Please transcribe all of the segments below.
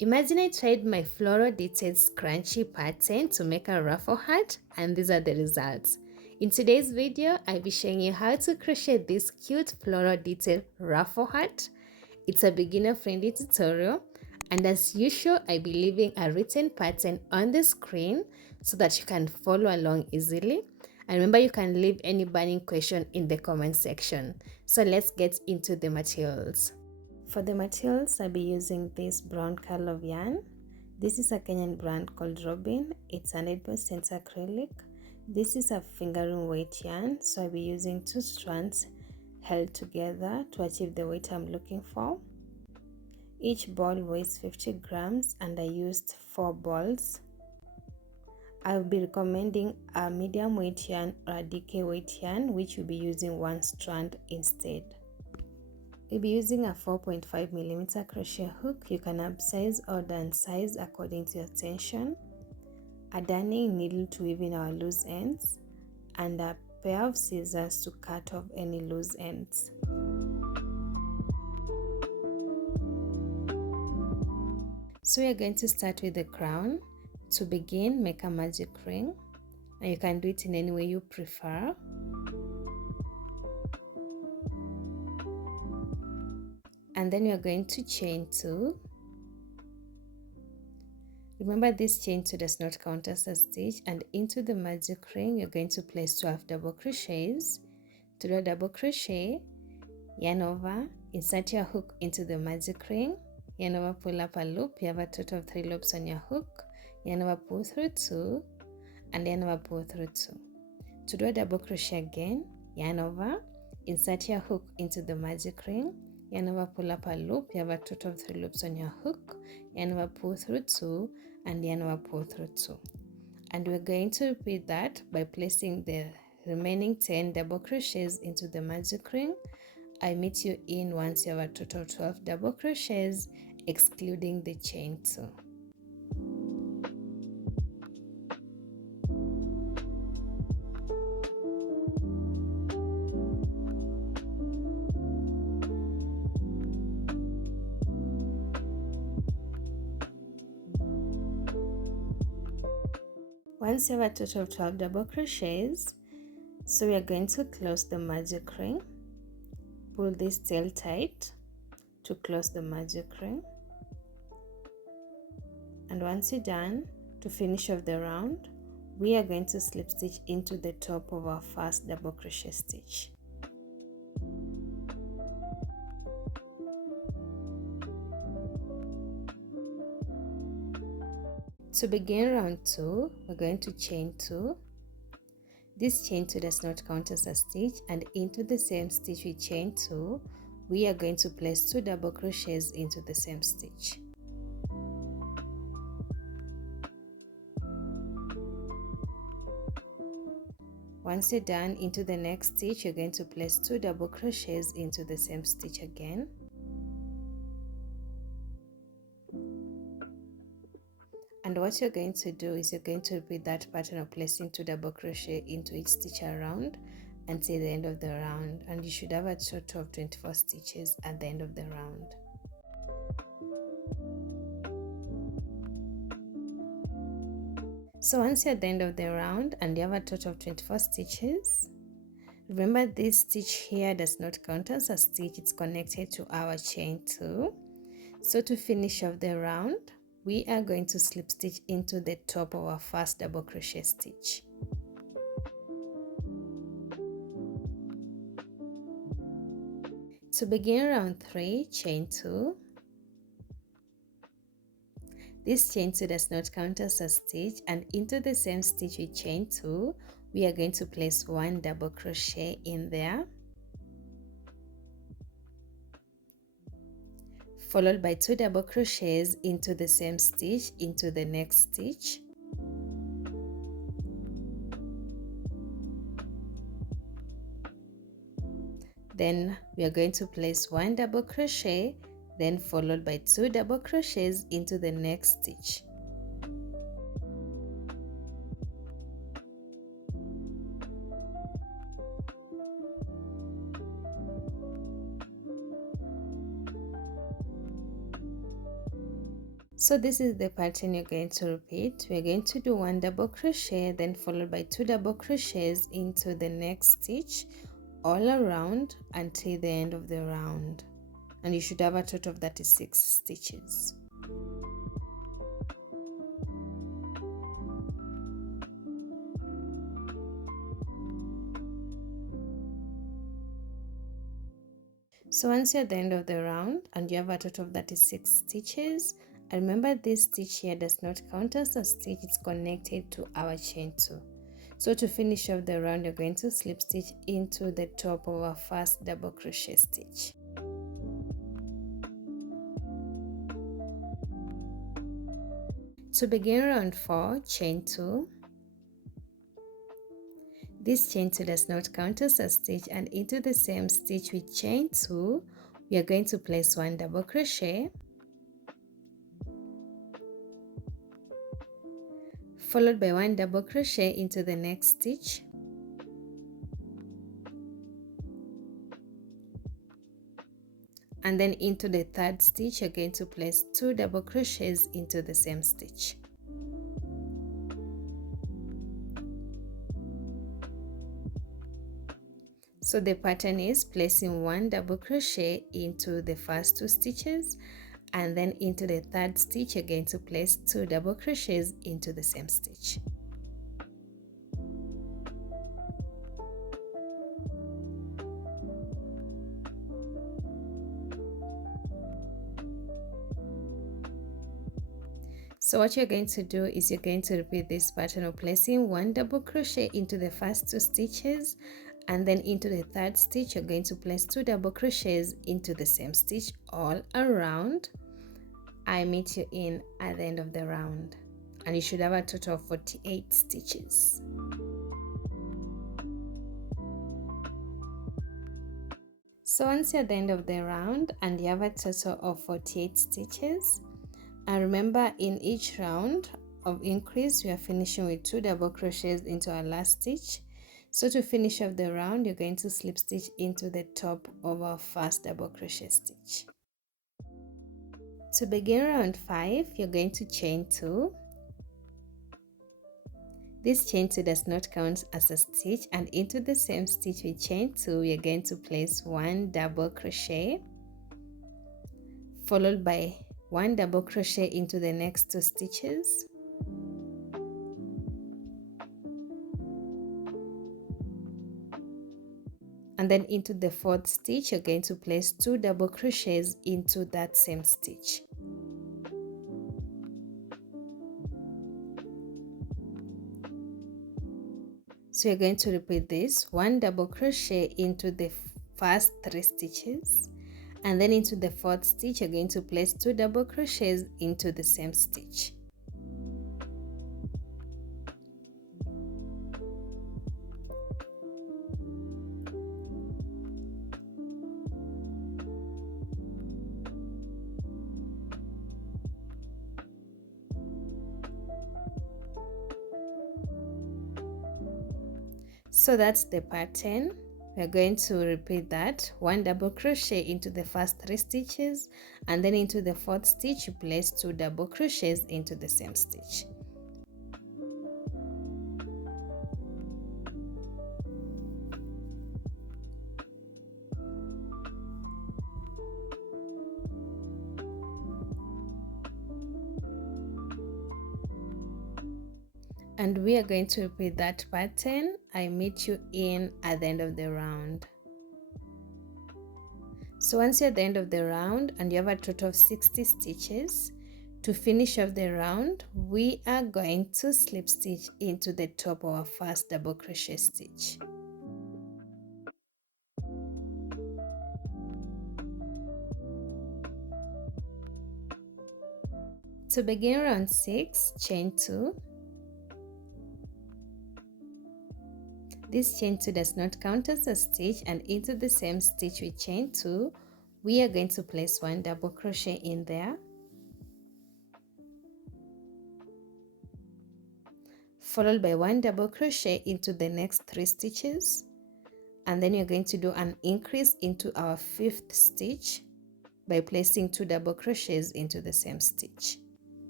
Imagine I tried my floral detailed scrunchie pattern to make a ruffle hat, and these are the results. In today's video, I'll be showing you how to crochet this cute floral detailed ruffle hat. It's a beginner friendly tutorial, and as usual, I'll be leaving a written pattern on the screen so that you can follow along easily. And remember, you can leave any burning question in the comment section. So let's get into the materials. For the materials, I'll be using this brown color of yarn. This is a Kenyan brand called Robin. It's 100% acrylic. This is a fingering weight yarn, so I'll be using 2 strands held together to achieve the weight I'm looking for. Each ball weighs 50 grams and I used 4 balls. I'll be recommending a medium weight yarn or a DK weight yarn, which will be using 1 strand instead. We'll be using a 4.5mm crochet hook. You can upsize or downsize according to your tension, a darning needle to weave in our loose ends, and a pair of scissors to cut off any loose ends. So we are going to start with the crown. To begin, make a magic ring, and you can do it in any way you prefer. And then you're going to chain 2. Remember, this chain 2 does not count as a stitch, and into the magic ring you're going to place 12 double crochets. To do a double crochet, yarn over, insert your hook into the magic ring, yarn over, pull up a loop. You have a total of 3 loops on your hook, yarn over, pull through 2, and yarn over, pull through 2. To do a double crochet again, yarn over, insert your hook into the magic ring, yarn over, pull up a loop. You have a total of 3 loops on your hook, yarn over, pull through 2, and yarn over, pull through 2. And we're going to repeat that by placing the remaining 10 double crochets into the magic ring. I meet you in once you have a total of 12 double crochets, excluding the chain 2. Once you have a total of 12 double crochets, so we are going to close the magic ring. Pull this tail tight to close the magic ring. And once you're done, to finish off the round, we are going to slip stitch into the top of our first double crochet stitch. To begin round 2, we're going to chain 2. This chain 2 does not count as a stitch, and into the same stitch with chain 2, we are going to place 2 double crochets into the same stitch. Once you're done, into the next stitch, you're going to place 2 double crochets into the same stitch again. And what you're going to do is you're going to repeat that pattern of placing 2 double crochet into each stitch around until the end of the round, and you should have a total of 24 stitches at the end of the round. So once you're at the end of the round and you have a total of 24 stitches, remember this stitch here does not count as a stitch, it's connected to our chain 2. So to finish off the round, we are going to slip stitch into the top of our first double crochet stitch. To begin round 3, chain 2. This chain 2 does not count as a stitch, and into the same stitch with chain 2, we are going to place 1 double crochet in there, followed by 2 double crochets into the same stitch into the next stitch. Then we are going to place 1 double crochet, then followed by 2 double crochets into the next stitch. So this is the pattern you're going to repeat. We're going to do 1 double crochet, then followed by 2 double crochets into the next stitch all around until the end of the round, and you should have a total of 36 stitches. So once you're at the end of the round and you have a total of 36 stitches, and remember this stitch here does not count as a stitch, it's connected to our chain 2. So to finish off the round, you're going to slip stitch into the top of our first double crochet stitch. To begin round 4, chain 2. This chain 2 does not count as a stitch, and into the same stitch with chain 2, we are going to place 1 double crochet, followed by 1 double crochet into the next stitch, and then into the third stitch you're going to place 2 double crochets into the same stitch. So the pattern is placing 1 double crochet into the first 2 stitches, and then into the third stitch you're going to place 2 double crochets into the same stitch. So what you're going to do is you're going to repeat this pattern of placing 1 double crochet into the first 2 stitches, and then into the third stitch you're going to place 2 double crochets into the same stitch all around. I meet you in at the end of the round, and you should have a total of 48 stitches. So once you're at the end of the round and you have a total of 48 stitches, and remember in each round of increase we are finishing with 2 double crochets into our last stitch. So to finish off the round, you're going to slip stitch into the top of our first double crochet stitch. To begin round 5, you're going to chain 2. This chain 2 does not count as a stitch, and into the same stitch with chain 2 we are going to place 1 double crochet, followed by 1 double crochet into the next 2 stitches, and then into the fourth stitch you're going to place 2 double crochets into that same stitch. So you're going to repeat this: 1 double crochet into the first 3 stitches, and then into the fourth stitch you're going to place 2 double crochets into the same stitch. So that's the pattern. We're going to repeat that: 1 double crochet into the first 3 stitches, and then into the fourth stitch you place 2 double crochets into the same stitch. And we are going to repeat that pattern. I meet you in at the end of the round. So once you're at the end of the round and you have a total of 60 stitches, to finish off the round we are going to slip stitch into the top of our first double crochet stitch. To begin round 6, chain 2. This chain 2 does not count as a stitch, and into the same stitch with chain 2 we are going to place 1 double crochet in there, followed by 1 double crochet into the next 3 stitches, and then you're going to do an increase into our 5th stitch by placing 2 double crochets into the same stitch.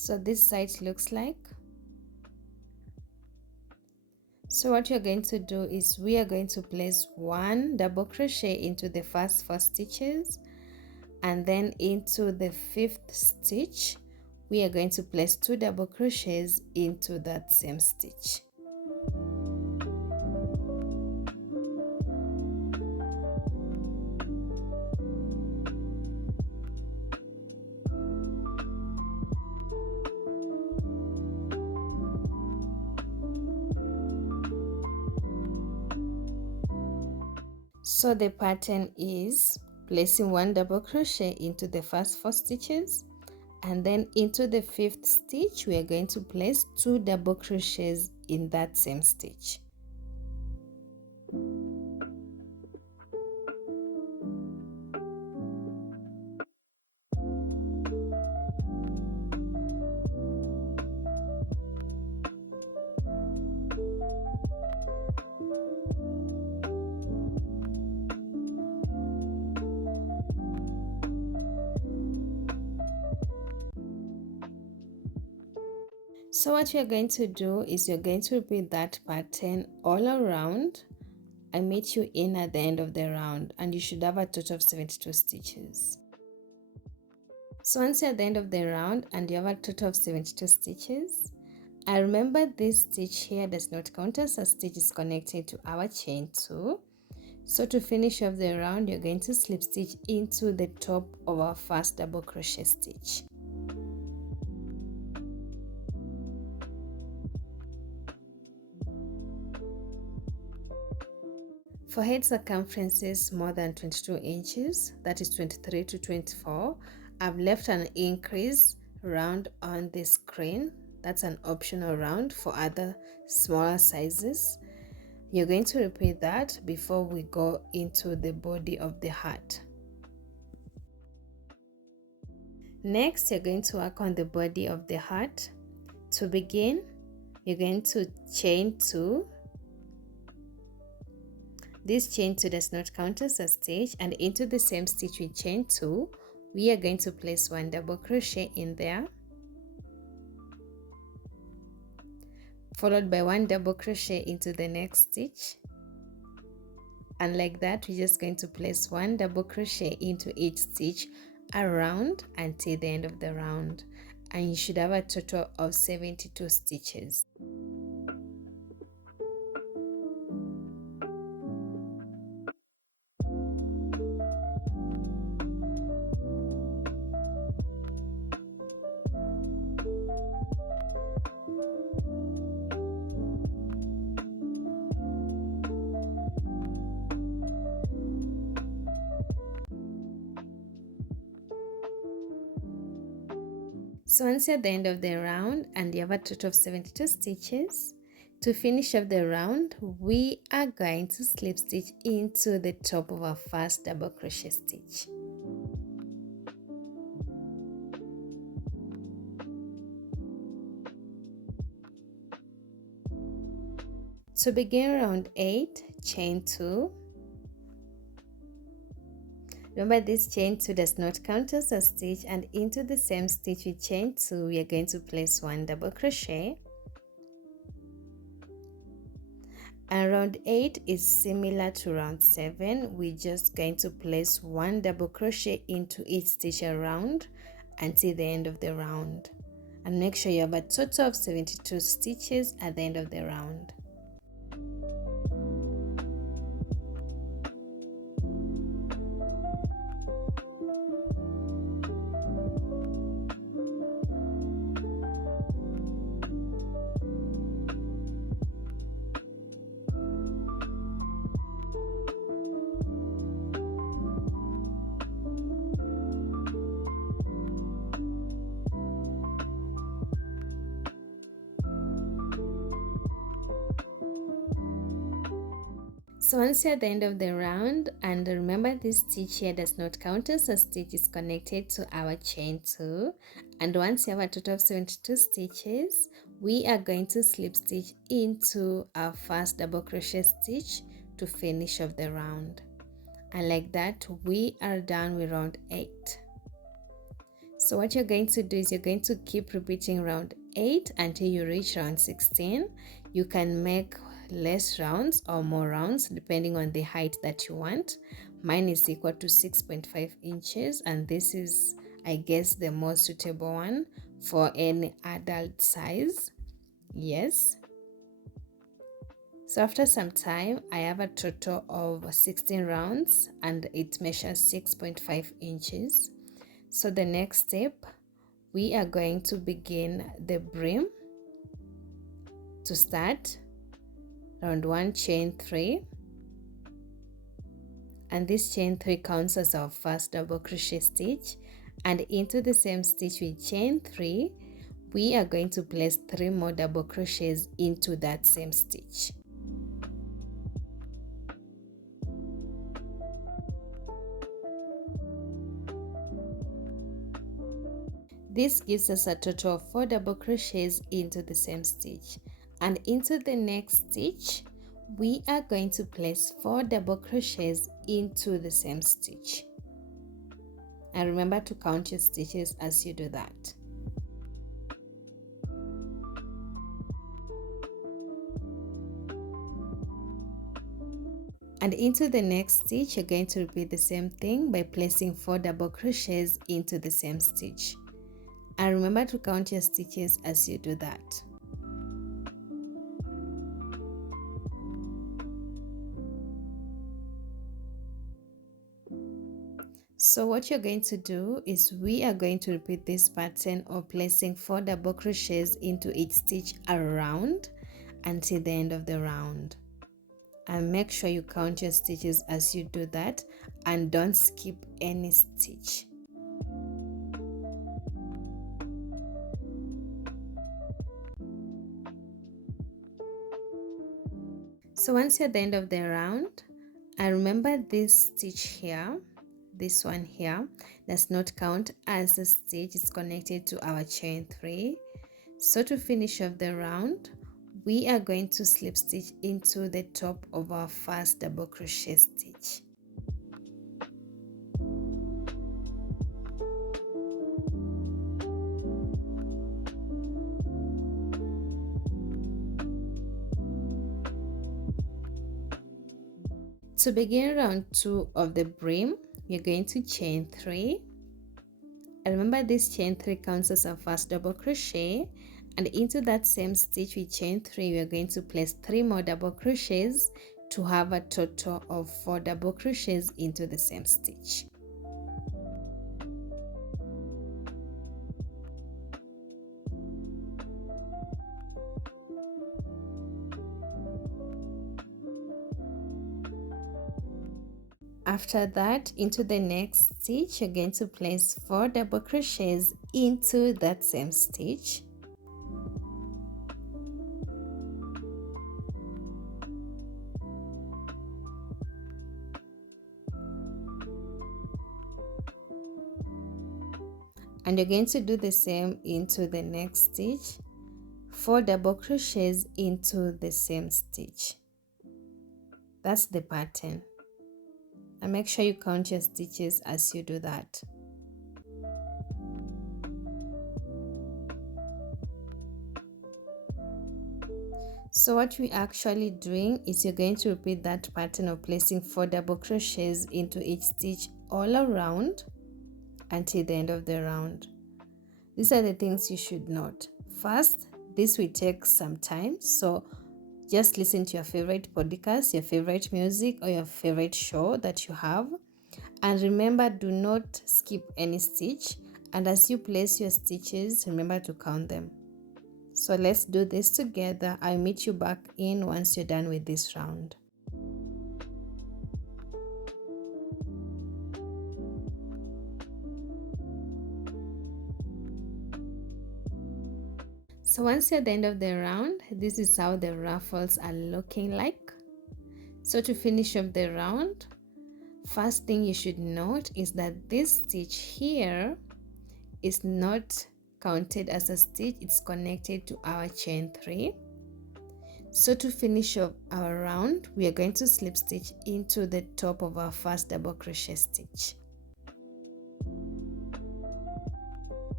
So this side looks like. So what you're going to do is we are going to place 1 double crochet into the first 4 stitches, and then into the 5th stitch we are going to place 2 double crochets into that same stitch. So the pattern is placing 1 double crochet into the first 4 stitches, and then into the 5th stitch we are going to place 2 double crochets in that same stitch. So what you're going to do is you're going to repeat that pattern all around. I meet you in at the end of the round, and you should have a total of 72 stitches. So once you're at the end of the round and you have a total of 72 stitches, I remember this stitch here does not count as a stitch is connected to our chain 2. So to finish off the round, you're going to slip stitch into the top of our first double crochet stitch. For head circumferences more than 22 inches, that is 23 to 24, I've left an increase round on the screen. That's an optional round for other smaller sizes. You're going to repeat that before we go into the body of the hat. Next, you're going to work on the body of the hat. To begin, you're going to chain 2. This chain 2 does not count as a stitch, and into the same stitch with chain 2 we are going to place 1 double crochet in there, followed by 1 double crochet into the next stitch, and like that we're just going to place 1 double crochet into each stitch around until the end of the round, and you should have a total of 72 stitches. So once you're at the end of the round and you have a total of 72 stitches, to finish up the round, we are going to slip stitch into the top of our first double crochet stitch. To begin round 8, chain 2. Remember, this chain 2 does not count as a stitch, and into the same stitch with chain 2 we are going to place 1 double crochet. And round 8 is similar to round 7. We're just going to place 1 double crochet into each stitch around until the end of the round, and make sure you have a total of 72 stitches at the end of the round. So once you're at the end of the round, and remember this stitch here does not count as a stitch, is connected to our chain 2, and once you have a total of 72 stitches, we are going to slip stitch into our first double crochet stitch to finish off the round, and like that we are done with round 8. So what you're going to do is you're going to keep repeating round 8 until you reach round 16. You can make less rounds or more rounds depending on the height that you want. Mine is equal to 6.5 inches, and this is, I guess, the most suitable one for any adult size. Yes. So after some time, I have a total of 16 rounds and it measures 6.5 inches. So the next step, we are going to begin the brim. To start, round 1, chain 3, and this chain 3 counts as our first double crochet stitch, and into the same stitch with chain 3 we are going to place 3 more double crochets into that same stitch. This gives us a total of 4 double crochets into the same stitch, and into the next stitch we are going to place 4 double crochets into the same stitch. And remember to count your stitches as you do that. And into the next stitch you're going to repeat the same thing by placing 4 double crochets into the same stitch. And remember to count your stitches as you do that. So what you're going to do is we are going to repeat this pattern of placing 4 double crochets into each stitch around until the end of the round. And make sure you count your stitches as you do that and don't skip any stitch. So once you're at the end of the round, and remember this stitch here, this one here does not count as a stitch, it's connected to our chain 3. So to finish off the round, we are going to slip stitch into the top of our first double crochet stitch. To begin round 2 of the brim, you're going to chain 3. And remember this chain 3 counts as our first double crochet, and into that same stitch with chain 3 we are going to place 3 more double crochets to have a total of 4 double crochets into the same stitch. After that, into the next stitch you're going to place 4 double crochets into that same stitch. And you're going to do the same into the next stitch, 4 double crochets into the same stitch. That's the pattern. And make sure you count your stitches as you do that. So what we're actually doing is you're going to repeat that pattern of placing 4 double crochets into each stitch all around until the end of the round. These are the things you should note. First, this will take some time, so just listen to your favorite podcast, your favorite music, or your favorite show that you have. And remember, do not skip any stitch. And as you place your stitches, remember to count them. So let's do this together. I'll meet you back in once you're done with this round. So once you're at the end of the round, this is how the ruffles are looking like. So to finish off the round, first thing you should note is that this stitch here is not counted as a stitch, it's connected to our chain 3. So to finish off our round, we are going to slip stitch into the top of our first double crochet stitch.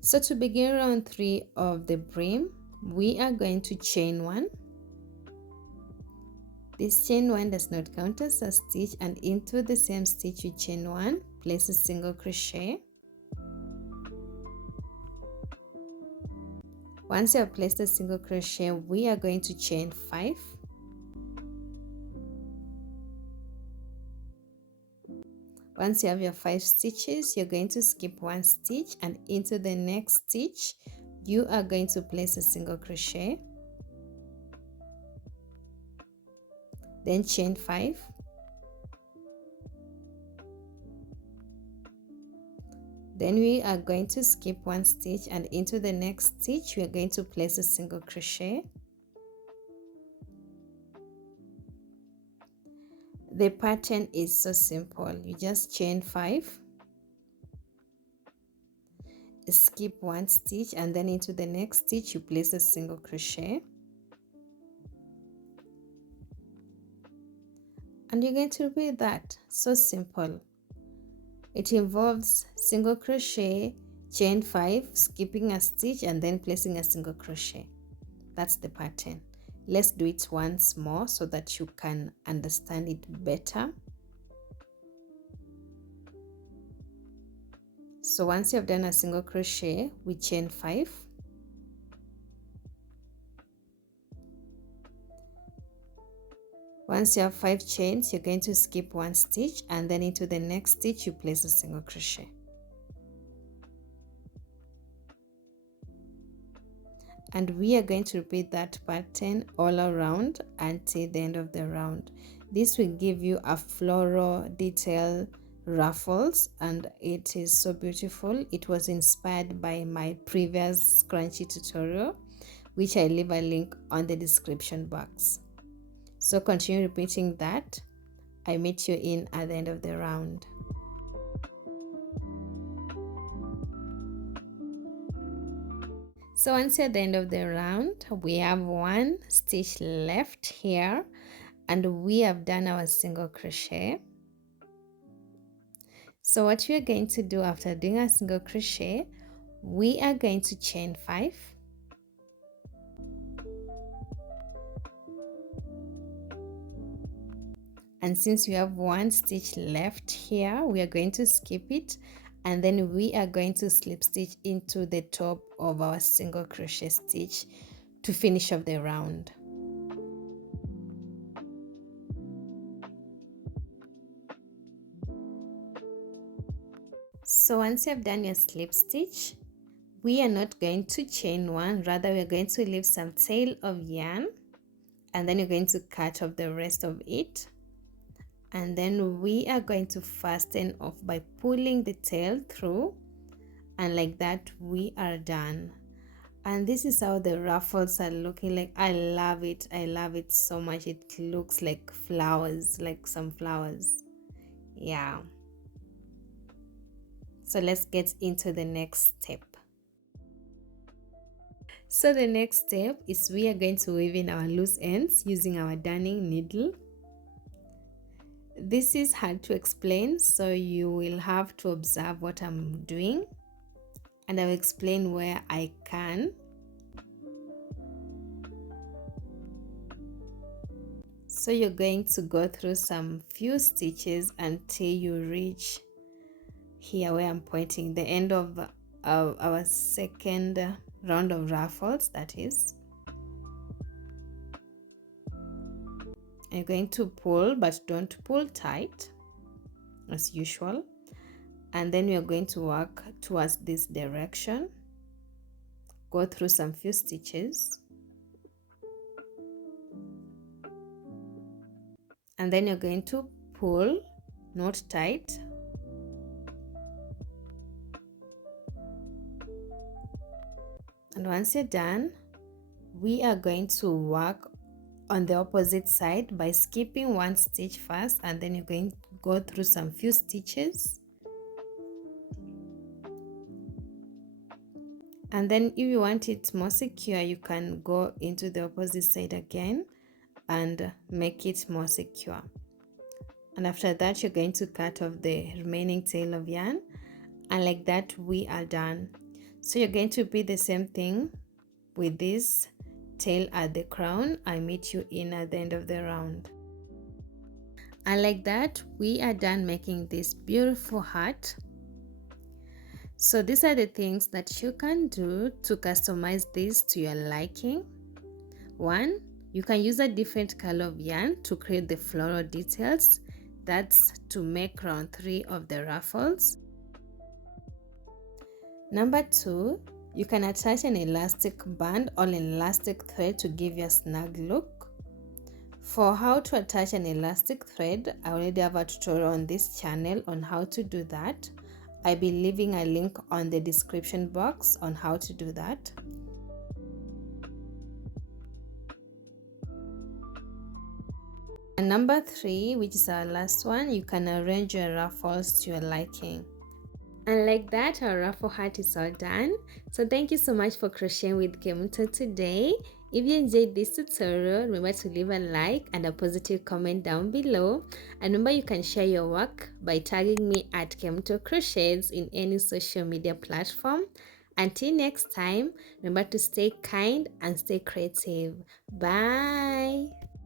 So to begin round 3 of the brim, we are going to chain 1. This chain 1 does not count as a stitch, and into the same stitch you chain 1, place a single crochet. Once you have placed a single crochet, we are going to chain 5. Once you have your 5 stitches, you're going to skip 1 stitch, and into the next stitch you are going to place a single crochet, then chain 5, then we are going to skip 1 stitch, and into the next stitch we are going to place a single crochet. The pattern is so simple. You just chain 5, skip 1 stitch, and then into the next stitch you place a single crochet, and you're going to repeat that. So simple. It involves single crochet, chain 5, skipping a stitch, and then placing a single crochet. That's the pattern. Let's do it once more so that you can understand it better. So once you have done a single crochet, we chain 5, once you have 5 chains, you're going to skip 1 stitch, and then into the next stitch you place a single crochet. And we are going to repeat that pattern all around until the end of the round. This will give you a floral detail ruffles, and it is so beautiful. It was inspired by my previous scrunchie tutorial, which I leave a link on the description box. So continue repeating that. I meet you in at the end of the round. So once you're at the end of the round, we have 1 stitch left here, and we have done our single crochet. So what we are going to do after doing a single crochet, we are going to chain 5, and since we have 1 stitch left here, we are going to skip it, and then we are going to slip stitch into the top of our single crochet stitch to finish off the round. So once you have done your slip stitch, we are not going to chain 1, rather we are going to leave some tail of yarn, and then you're going to cut off the rest of it, and then we are going to fasten off by pulling the tail through, and like that we are done. And this is how the ruffles are looking like. I love it. I love it so much. It looks like flowers, like some flowers. Yeah. So let's get into the next step. So the next step is we are going to weave in our loose ends using our darning needle. This is hard to explain, so you will have to observe what I'm doing, and I'll explain where I can. So you're going to go through some few stitches until you reach here where I'm pointing, the end of our second round of ruffles, that is. You're going to pull, but don't pull tight as usual, and then you're going to work towards this direction. Go through some few stitches, and then you're going to pull, not tight, and once you're done, we are going to work on the opposite side by skipping 1 stitch first, and then you're going to go through some few stitches, and then if you want it more secure, you can go into the opposite side again and make it more secure. And after that, you're going to cut off the remaining tail of yarn, and like that we are done. So you're going to repeat the same thing with this tail at the crown. I meet you in at the end of the round. And like that, we are done making this beautiful hat. So these are the things that you can do to customize this to your liking. One, you can use a different color of yarn to create the floral details. That's to make round 3 of the ruffles. Number 2, you can attach an elastic band or an elastic thread to give you a snug look. For how to attach an elastic thread, I already have a tutorial on this channel on how to do that. I'll be leaving a link on the description box on how to do that. And number 3, which is our last one, you can arrange your ruffles to your liking. And like that, our ruffle hat is all done. So thank you so much for crocheting with Kemunto today. If you enjoyed this tutorial, remember to leave a like and a positive comment down below. And remember, you can share your work by tagging me at Kemunto Crochets in any social media platform. Until next time, remember to stay kind and stay creative. Bye!